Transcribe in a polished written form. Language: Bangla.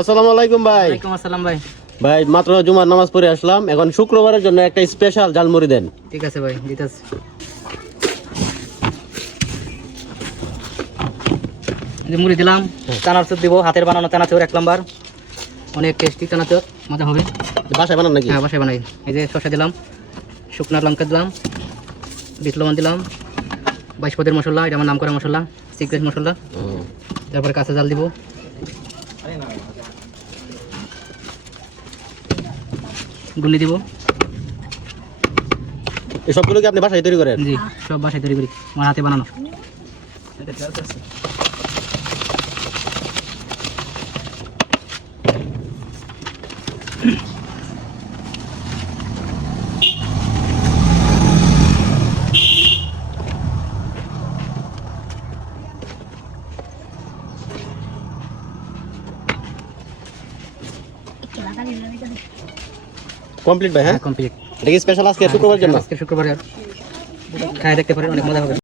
আসসালামু আলাইকুম ভাই। ওয়ালাইকুম আসসালাম ভাই। ভাই মাত্র জুমার নামাজ পড়ে আসলাম, এখন শুক্রবারের জন্য একটা স্পেশাল ঝালমুড়ি দেন। ঠিক আছে ভাই, দিতেছি। এই যে মুড়ি দিলাম, চানাচুর দিব, হাতের বানানো চানাচুর 1 নাম্বার, অনেক টেস্টি চানাচুর, মজা হবে। বাসায় বানান নাকি? হ্যাঁ, বাসায় বানাই। এই যে শসা দিলাম, শুকনো লঙ্কা দিলাম, বিট লবণ দিলাম, 22 পদের মশলা, এটা আমার নাম করা মশলা, সিক্রেট মশলা। তারপরে কাঁচা জাল দিব, গুলি দিব। এই সবগুলো কি আপনি বাসায় তৈরি করেন? জি, সব বাসায় তৈরি করি, আমার হাতে বানানো। কমপ্লিট ভাই? হ্যাঁ কমপ্লিট। এটা কি স্পেশাল আজকে শুক্রবারের জন্য? আজকে শুক্রবার, খায় দেখতে পারেন, অনেক মজা হবে।